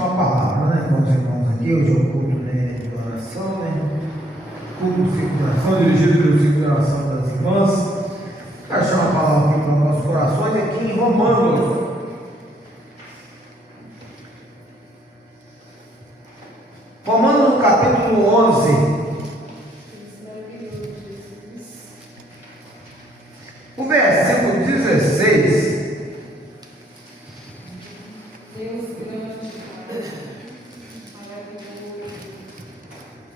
uma palavra, né, irmãos e irmãos, aqui, hoje é o culto, né, de oração, né, culto de circulação, dirigido pelo ciclo de oração das irmãs. Quero achar uma palavra aqui para os nossos corações, aqui em Romanos. Romanos, no capítulo 11. O versículo 16.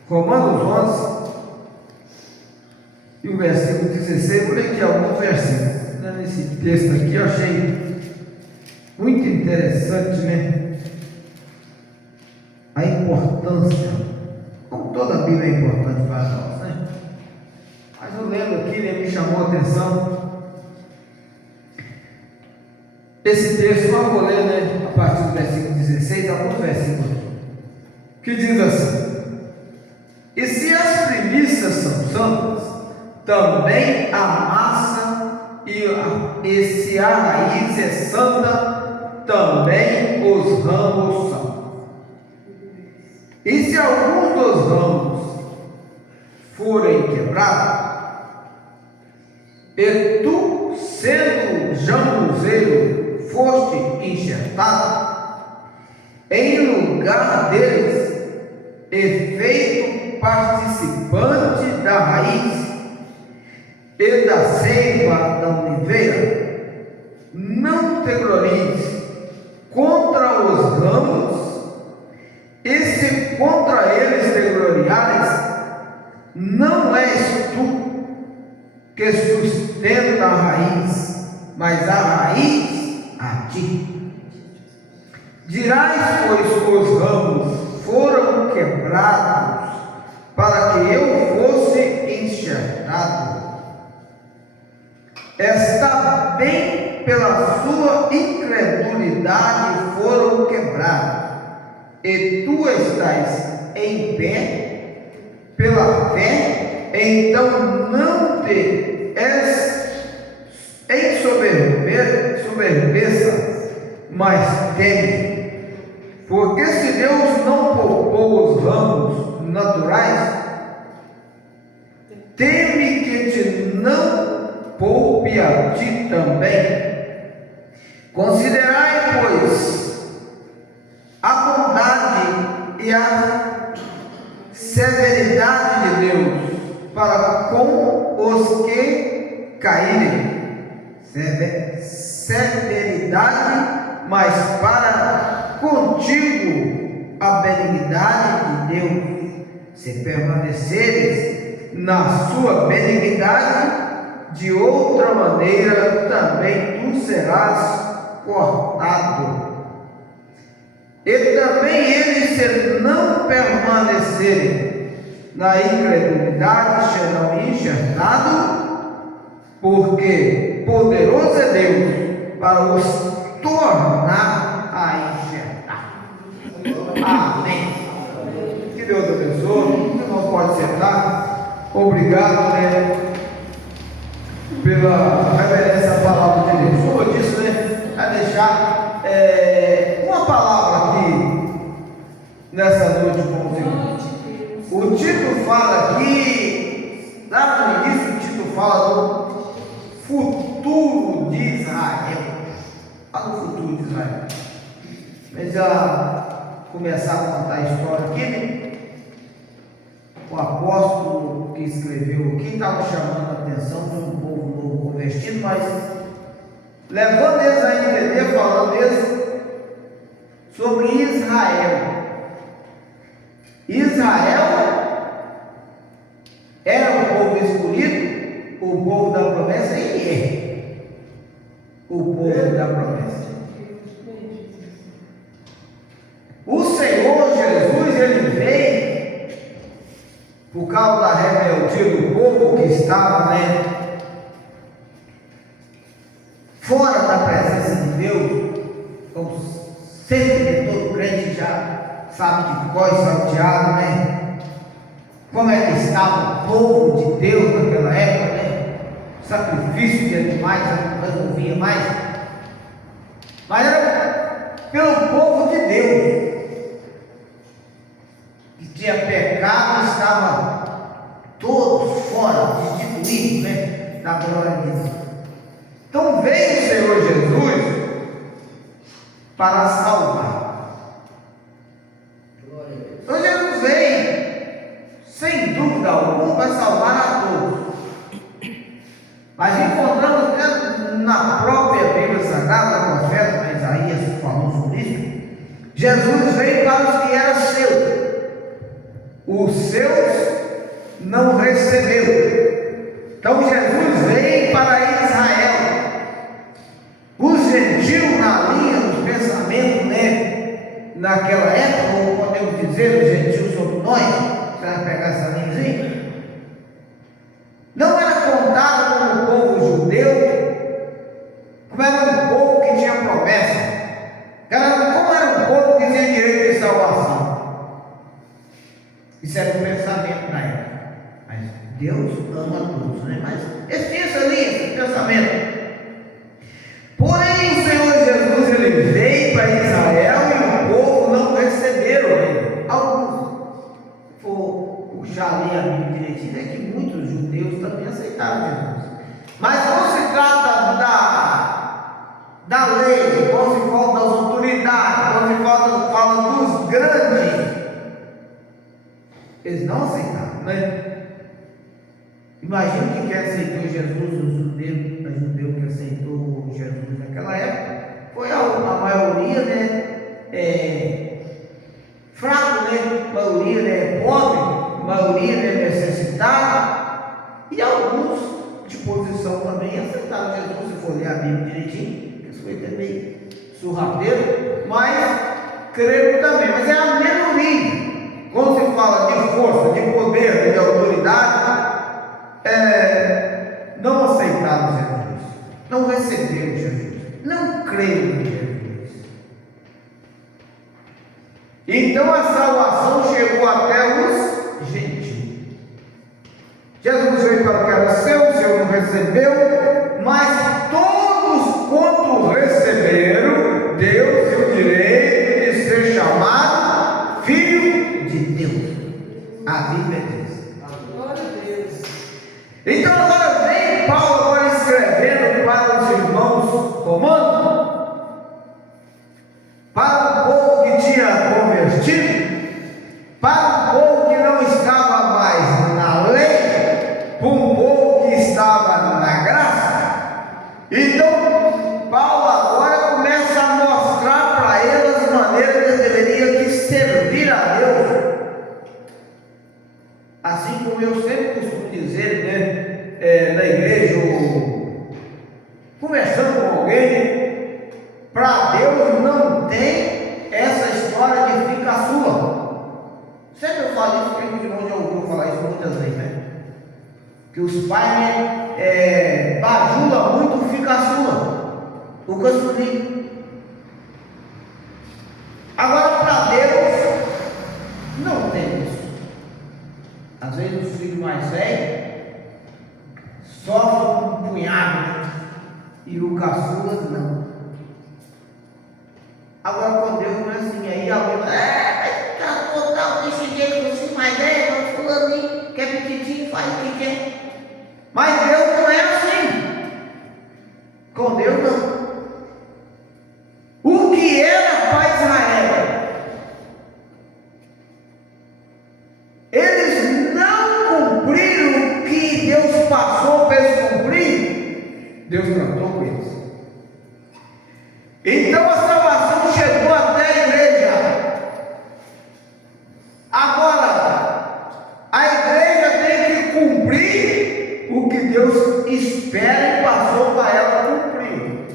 Romanos 11 e o versículo 16, por aqui alguns versículos. Nesse texto aqui eu achei muito interessante, né? A importância, como toda a Bíblia é importante para nós, né? Mas eu lendo aqui, né, me chamou a atenção esse texto. Eu vou ler, né, a partir do versículo 16, alguns versículos aqui, que diz assim: e se as primícias são santas, também a massa, e se a raiz é santa, também os ramos são. E se alguns dos ramos forem quebrados, e tu, sendo jambuzeiro, foste enxertado, em lugar deles, e feito participante da raiz e da seiva da oliveira, não te glories contra os ramos, e se contra eles te gloriares, não és tu que sustenta a raiz, mas a raiz a ti. Dirás, pois, os ramos foram quebrados para que eu fosse enxertado. Está bem, pela sua incredulidade foram quebrados, e tu estás em pé pela fé, então não te ensoberbeça, mas teme. Porque se Deus não poupou os ramos naturais, teme que te não poupe a ti também. Considerai, pois, a bondade e a severidade de Deus para com os que caírem. Severidade, mas para contigo a benignidade de Deus. Se permaneceres na sua benignidade, de outra maneira também tu serás cortado. E também eles, se não permanecerem na incredulidade, serão enxertados, porque poderoso é Deus para os tornar a enxertar. Amém. Que Deus abençoe. Você não pode sentar. Obrigado, né, pela reverência à palavra de Deus. Como eu disse, né, a deixar uma palavra aqui nessa noite com os irmãos. O título fala aqui, lá no início, o título fala do futuro de Israel. Fala do futuro de Israel. Mas já começar a contar a história aqui, né? O apóstolo que escreveu aqui estava chamando a atenção de um povo novo convertido, mas levando eles a entender, falando eles sobre Israel. Israel era o povo escolhido, o povo da promessa, e é o povo da promessa. O Senhor Jesus, ele veio por causa da rebeldia do povo que estava, né, fora da presença de Deus, como sempre todo crente já sabe de cor e salteado, né? Como é que estava o povo de Deus naquela época, né? Sacrifício de animais não resolvia mais, mas era pelo povo de Deus. para salvar. Então Jesus veio, sem dúvida alguma, para salvar a todos. Mas encontramos na própria Bíblia Sagrada, o profeta Isaías falou sobre isso. Jesus veio para os que eram seus. Os seus não recebeu. Então Jesus veio para Israel. Os gentios, na linha dos pensamentos, naquela época, ou podemos dizer, os gentios sobre nós, você vai pegar essa linhazinha, não era contado como o povo judeu, como era um povo que tinha promessa, como era um povo que tinha direito de salvação. Isso era um pensamento na época. Mas Deus ama a todos, Mas eles tinham essa linha, esse pensamento. Porém, o Senhor Jesus, ele veio para Israel e o povo não receberam ele. Alguns, se for puxar ali a Bíblia direitinho, é que muitos judeus também aceitaram Jesus. Mas não se trata da lei, quando se fala das autoridades, quando se fala dos grandes. Eles não aceitaram, Imagina quem que aceitou Jesus, o judeu que aceitou Jesus naquela época, foi a maioria, fraco, maioria, pobre, maioria, necessitada, e alguns de posição também aceitaram Jesus. Se for ler a Bíblia direitinho, isso foi até meio surrateiro, mas creram também. Mas é a minoria. Quando se fala de força, de poder, de autoridade, não aceitaram Jesus, não receberam Jesus, não creram em Jesus. Então a salvação chegou até os gentios. Jesus veio para o que era seu, o seu não recebeu, mas todos quanto receberam, deu-lhes o direito de ser chamado filho de Deus. A Bíblia diz. Então agora vem Paulo escrevendo para os irmãos romanos, para o povo que tinha convertido, para o povo que não estava mais na lei, para um povo que estava na graça. Então Paulo agora começa a mostrar para eles as maneiras que eles deveriam servir a Deus. Assim como eu sempre costumo dizer, na igreja, conversando com alguém, para Deus não tem essa história de ficar sua. Sempre eu falo isso, porque o irmão já ouviu falar isso muitas vezes, que os pais bajulam muito fica sua, o caçulinho. Agora, para Deus, não tem isso. Às vezes os filhos mais velhos sofrem um punhado e o caçula não. Agora com Deus não é assim. Aí alguém vai ficar total desse jeito, você mais velho, fulaninho, que é pequitinho, faz o que quer. Mas Deus não é assim. Com Deus não. O que era para Israel? Eles não cumpriram o que Deus passou para eles cumprir. Deus tratou com eles. Então a salvação chegou até a igreja. Agora, a igreja tem que cumprir o que Deus espera e passou para ela cumprir.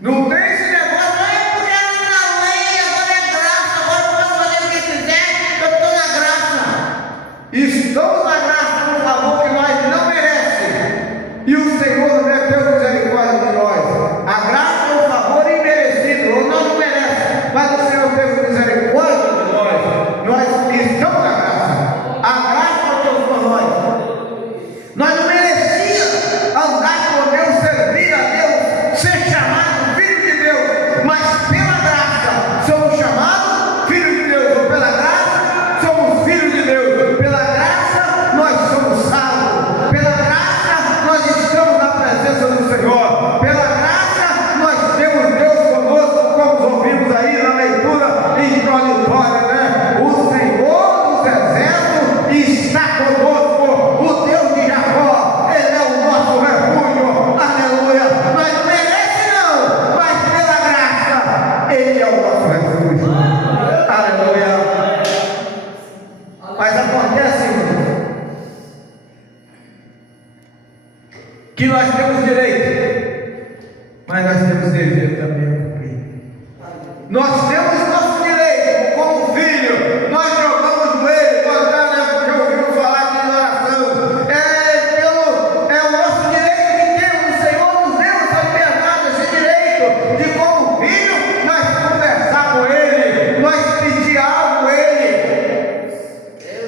Não tem esse negócio, porque era na lei, agora é graça, agora eu posso fazer o que quiser, eu estou na graça. Estamos na graça por favor que nós não merecemos. E o Senhor não é teu misericórdia de nós. A graça é um favor imerecido, Ele é o nosso refúgio. Aleluia. Mas acontece, irmão, que nós temos direito, mas nós temos dever também a cumprir. Nós temos nosso direito, como filho, nós jogamos no ele, nós já ouvimos falar aqui na oração. É o nosso direito que temos, o Senhor nos deu essa liberdade, esse direito de, como filho, nós conversar com Ele, nós pedir algo a Ele,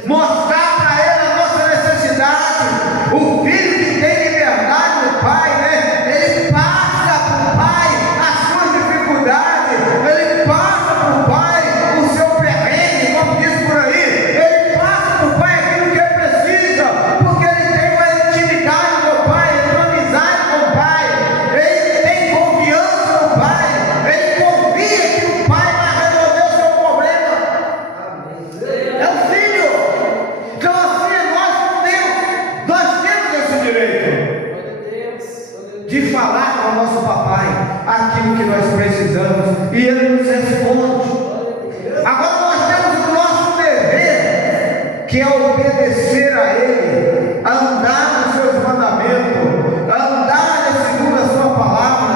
mostrar para Ele a nossa necessidade. O filho que tem liberdade do Pai, né? Ele passa para o Pai as suas dificuldades, ele passa para o Pai o seu perrengue, como diz por aí, ele passa para o Pai aquilo que ele precisa, porque ele tem uma intimidade com o Pai, ele tem uma amizade com o Pai, ele tem confiança no Pai, ele confia que o Pai vai resolver o seu problema. É o filho. Então assim, nós temos esse direito de falar com o nosso papai aquilo que nós precisamos, e ele nos responde. Agora nós temos o nosso dever, que é obedecer a ele, a andar nos seus mandamentos, a andar segundo a sua palavra,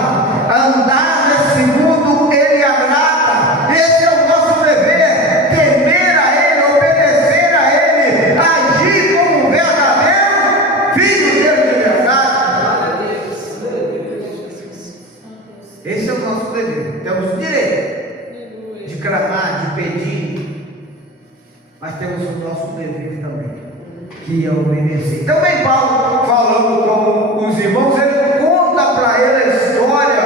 a andar segundo ele agrada. Esse é o nosso dever: temer a ele, obedecer a ele, agir como um verdadeiro filho dele de verdade. Esse é o nosso dever. Temos o direito de clamar, de pedir, mas temos o nosso dever também, que é obedecer. Também Paulo, falando com os irmãos, ele conta para ele a história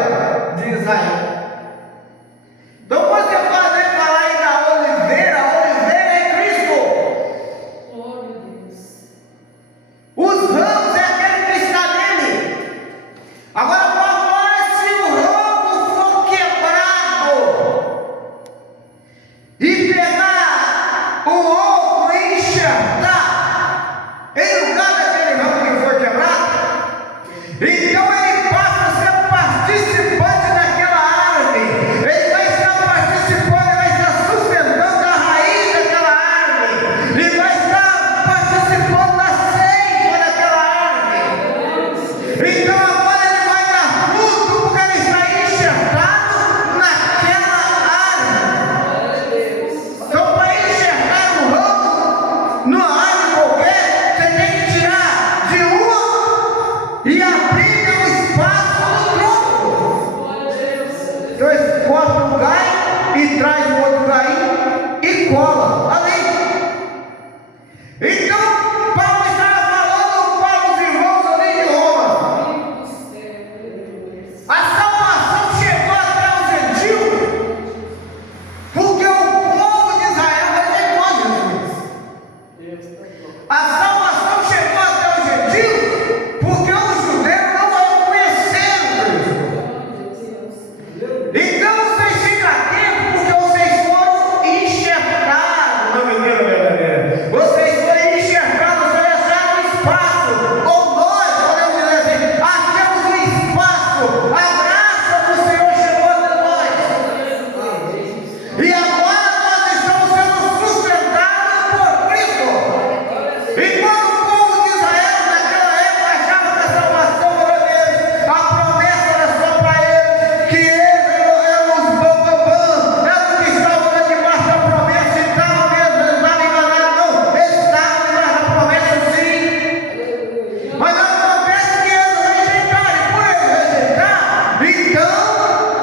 de Israel. Então você pode falar aí da oliveira, a oliveira é Cristo. Os ramos é aquele que está nele. Agora Paulo fala: se o ramo for quebrado e pegar o outro e enxertar em lugar daquele ramo que foi quebrado, então ele passa a ser participante daquela árvore, ele vai estar participando, ele vai estar sustentando a raiz daquela árvore, ele vai estar participando da seiva daquela árvore. Então agora ele vai dar fruto, porque ele está enxertado naquela árvore. Então, para enxertar um ramo numa árvore qualquer, você tem que tirar de uma e abrir o espaço do tronco. Então eles cortam um galho e traz o outro galho e cola ali. Então Paulo estava falando para os irmãos ali de Roma. A salvação chegou até os gentios, porque o povo de Israel rejeitou Jesus. A salvação chegou até os gentios, porque os judeus não reconheceram Cristo. Então vocês ficam atentos, porque vocês foram enxertados na videira verdadeira. Vocês foram enxertados, vocês acharam espaço. Ou nós podemos dizer assim: achamos um espaço. A graça do Senhor chegou até nós. E agora nós estamos sendo sustentados por Cristo. E quando o povo de Israel naquela época achava que a salvação era deles, a promessa era só para eles, que eles eram os bambambam, eram os que estavam debaixo da promessa, e estavam mesmo, eles estavam enganados. Não, eles estavam debaixo da promessa sim. Mas acontece que eles rejeitaram, e por eles rejeitar, então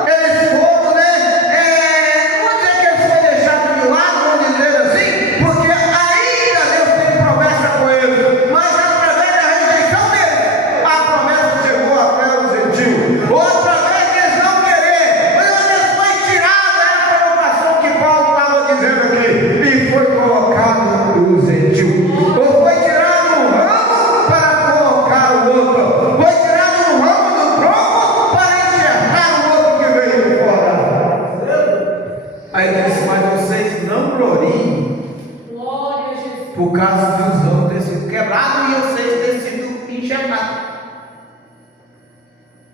eles foram, não vou dizer que eles foram deixados de lado, vamos dizer assim, porque ainda Deus tem promessa com eles, mas através da rejeição deles, a promessa chegou até os gentios, ou através deles não querer, mas eles foi tirada a colocação que Paulo estava dizendo aqui, e foi colocado os gentios, ou foi tirado um ramo para colocar o outro, foi tirado um ramo do tronco para enxertar o outro que veio de fora. Aí ele disse: mas vocês não gloriem por causa dos ramos ter sido quebrados e vocês terem sido enxertados.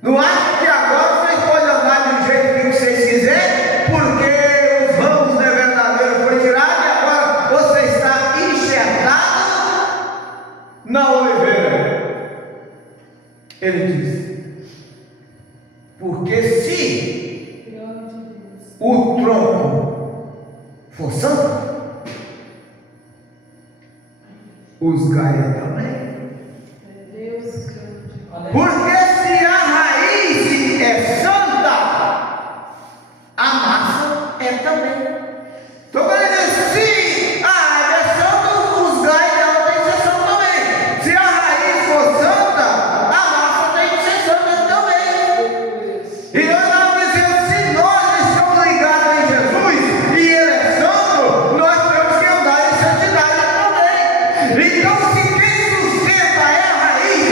Não acha que agora vocês podem andar do jeito que vocês quiserem, porque o tronco for santo, os galhos também. Porque se a raiz é santa, a massa é também. Estou querendo dizer, se a raiz é santa, os galhos têm que ser santos também. Se a raiz for santa, a massa tem que ser santa também. E nós vamos dizer, se nós estamos ligados em Jesus e Ele é santo, nós temos que andar em santidade também. Então, se quem sustenta é a raiz,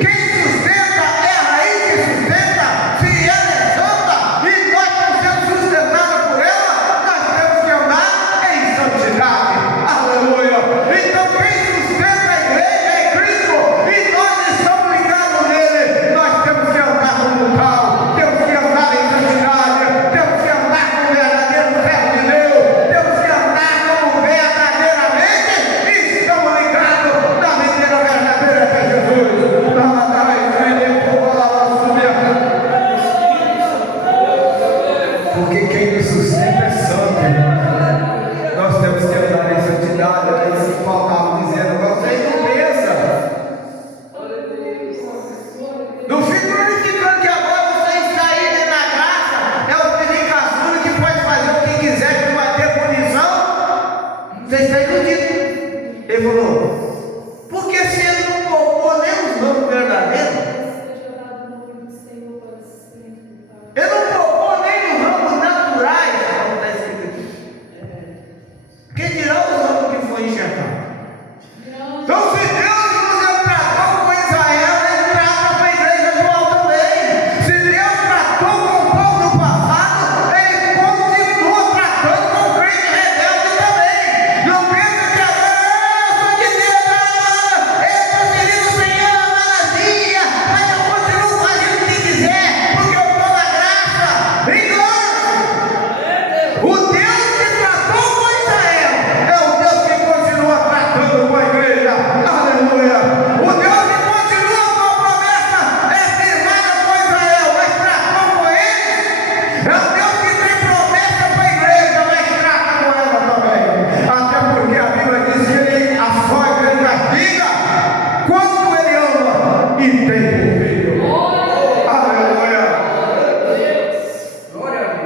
quem sustenta é a raiz que sustenta, se ela é santa e nós estamos sendo sustentados por ela, nós temos que andar em santidade. Aleluia! Então, quem sustenta a igreja é Cristo e nós estamos ligados nele. Nós temos que andar como tal, temos que andar em santidade, temos que andar como verdadeiro servo de Deus, temos que andar como verdadeiramente estamos ligados na mentira verdadeira que é Jesus. Porque quem nos sustenta é santo. Nós temos que andar em santidade. É isso que Paulo estava dizendo. Você não pensa. Não fica glorificando que agora você está aí na graça. É o Felipe Caçula que pode fazer o que quiser, que não vai ter punição. Você está iludido. Ele falou, porque se ele não poupou nem os nomes verdadeiros, ele não poupou nem os ramos naturais, como está escrito aqui. Quem dirá os ramos que foi enxertado? Então, se Deus nos tratou com Israel, Ele trata com a igreja atual também. Se Deus tratou com o povo do passado, Ele continua tratando com o crente rebelde também. Não pensa que agora eu sou de Deus, eu estou servindo o Senhor, maravilha, mas eu continuo fazendo o que quiser, porque eu estou na graça. Engano! O Deus que tratou com Israel é o Deus que continua tratando com a igreja. Aleluia! O Deus que continua com a promessa é firmada com Israel, mas tratou com eles. É o Deus que tem promessa para a igreja, mas trata com ela também. Até porque a Bíblia diz que Ele açoita, Ele castiga quanto Ele ama e tem por filho. Aleluia!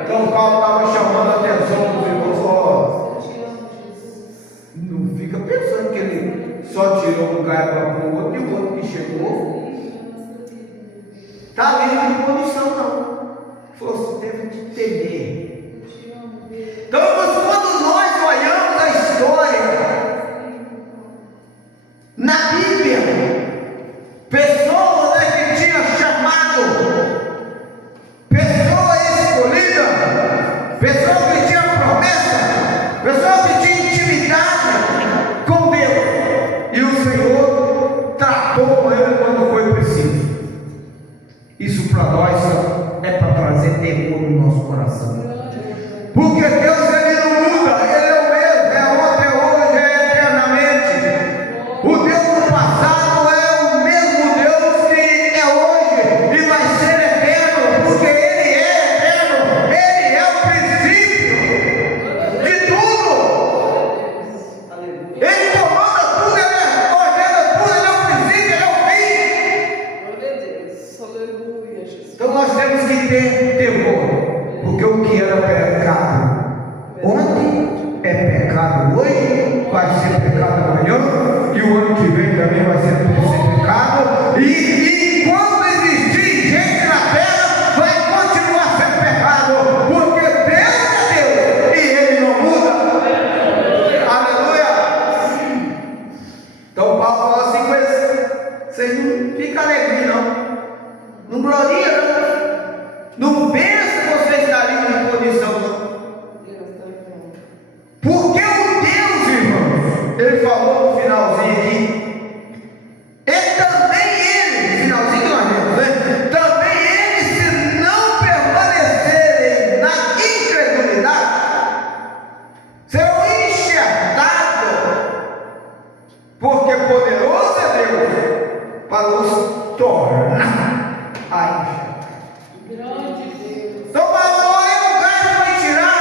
Então Paulo estava chamando a atenção dos irmãos. Ó, não fica pensando que ele só tirou um cara para o outro e o outro que chegou está livre de punição, não. Falou, você deve te temer. Então, quando nós olhamos a história na Bíblia, pessoas que tinham chamado, pessoa escolhida, pessoa que tinha promessa, pessoa que tinha intimidade com Deus, e o Senhor tratou com ele quando foi preciso. Isso para nós é para trazer temor no nosso coração, porque Deus Ele não muda, Ele é o mesmo, é ontem, é hoje, é eternamente. O Deus do passado é o mesmo Deus que é hoje e vai ser eterno, porque Ele é eterno, Ele é o princípio de tudo. Ele comanda tudo, Ele ordena tudo, Ele é o princípio, Ele é o fim. Então nós temos que ter temor, porque o que era pecado ontem é pecado hoje, vai ser pecado amanhã, e o ano que vem também vai ser pecado, e enquanto existir gente na terra, vai continuar sendo pecado, porque Deus é Deus e Ele não muda. Aleluia! Então Paulo fala assim com eles: vocês não ficam alegres, não gloria, não pensa que vocês estariam em condição, não. Porque o Deus, irmãos, Ele falou no finalzinho aqui, no finalzinho que nós vemos, né? Também eles, se não permanecerem na incredulidade, serão enxertados, porque poderoso é Deus para os tornar a enxertar. Então, Paulo, o gás vai tirar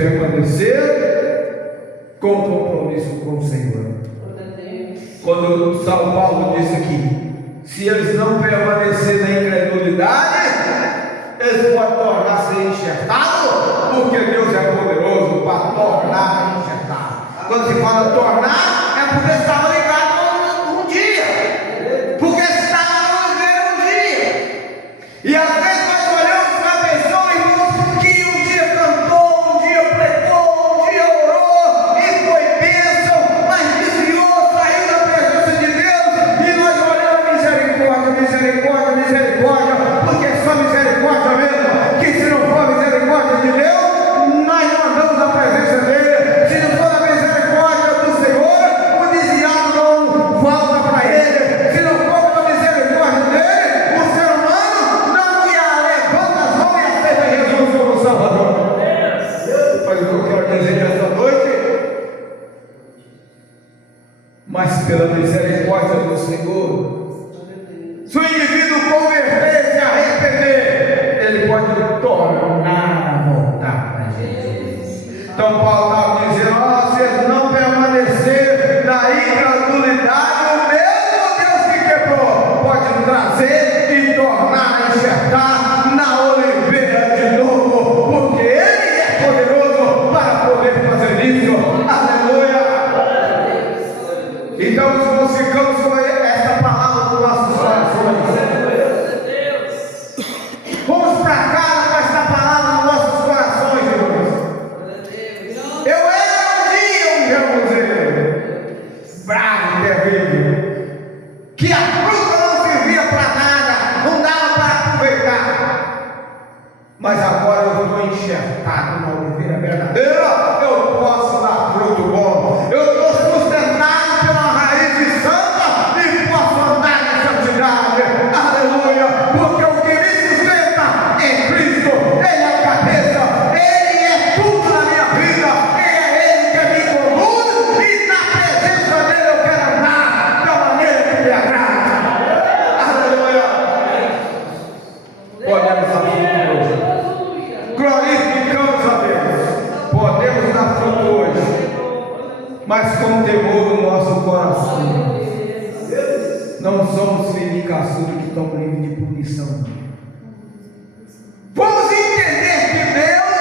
permanecer com compromisso com o Senhor. Quando São Paulo disse aqui, se eles não permanecerem na incredulidade, eles podem tornar-se enxertados, porque Deus é poderoso para tornar enxertado. Quando se fala tornar, é porque estava ligado um dia, porque estava vivendo um dia. E às vezes nós olhamos para a pessoa, irmãos, que um dia cantou, um dia pregou, um dia orou, e foi bênção, mas desviou, saiu da presença de Deus, e nós olhamos misericórdia, misericórdia, misericórdia, porque é só misericórdia mesmo, que se não for misericórdia de Deus, nós não andamos na presença dele. Se não for a misericórdia do Senhor, o desviado não volta para ele. Se não for a misericórdia dele, o ser humano não ia levantar as mãos e aceita Jesus como Salvador. Mas o que eu quero dizer nessa noite, mas pela misericórdia do Senhor, se o indivíduo converter, se arrepender, ele pode tornar a voltar para Jesus. Então Paulo estava dizendo, se eles não permanecer na incredulidade, o mesmo Deus que quebrou pode trazer e tornar a enxertar na oliveira de novo, porque Ele é poderoso para poder fazer isso. Aleluia! Então nós ficamos com essa palavra nos nossos corações. Vamos para casa com esta palavra nos nossos corações, irmãos. Eu era um dia um jerusalém, bravo, terrível, que a fruta não servia para nada, não dava para aproveitar. Mas agora eu estou enxertado na oliveira verdadeira, eu posso dar fruto bom, eu estou sustentado pela raiz de santa e posso andar em santidade. Aleluia! Porque o que me sustenta é Cristo, Ele é a cabeça, Ele é tudo na minha vida, Ele que me conduz, e na presença dele eu quero andar da maneira que me agrada. Aleluia! Podemos dar fruto hoje. Glorificamos a Deus. Podemos dar fruto hoje, mas com temor no nosso coração. Não somos filhos caçudos que estão livres de punição. Vamos entender que Deus,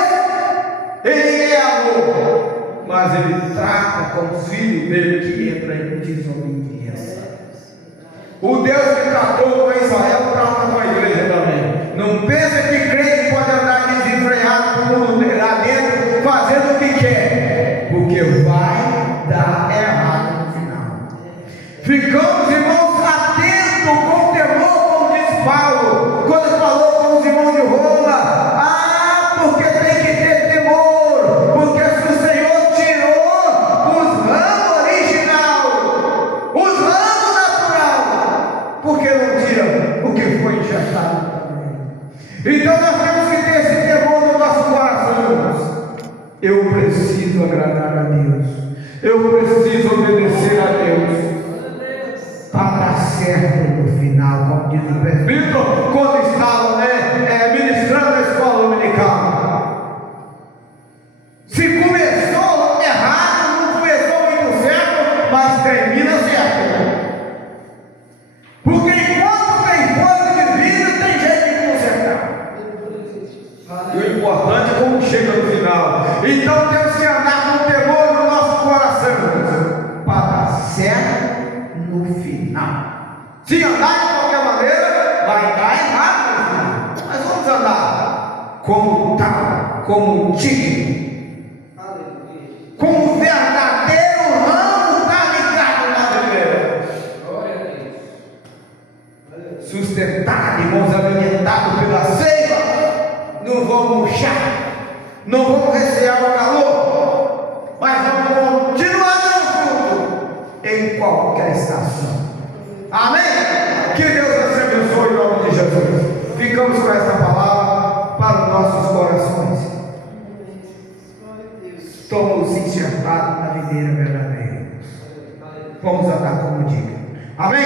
Ele é amor, mas Ele trata com os filhos dele que entram em desobediência. O Deus que tratou com Israel trata com a igreja também. Não pensa que crente pode andar desenfreado com o mundo lá dentro, fazendo o que quer, porque vai dar errado no final. Ficamos, irmãos, atentos com temor, como diz Paulo, quando falou com os irmãos de Roma. Porque tem que ter temor, porque se o Senhor tirou os ramos original, os ramos natural, por que não tira o que foi enxertado também? Então nós temos que ter esse temor no nosso coração, irmãos. Eu preciso agradar a Deus, eu preciso obedecer a Deus, para dar certo no final, como diz o presbítero, quando estava ministrando na escola dominical. Se começou errado, não começou muito certo, mas termina certo. Porque enquanto tem fogo divino, tem jeito de consertar. E o importante é como chega no final. Então temos que andar com temor no nosso coração, para dar certo no final. Se andar de qualquer maneira, vai dar errado no final. Mas vamos andar como tal, como digno, como verdadeiro ramo está ligado na videira. Sustentado, irmãos, alimentado pela seiva, não vamos murchar, não vamos recear o calor, mas vamos continuar dando fruto em qualquer estação. Amém? Que Deus nos abençoe em nome de Jesus. Ficamos com esta palavra para os nossos corações. Estamos enxertados na videira verdadeira. Vamos andar como diga. Amém?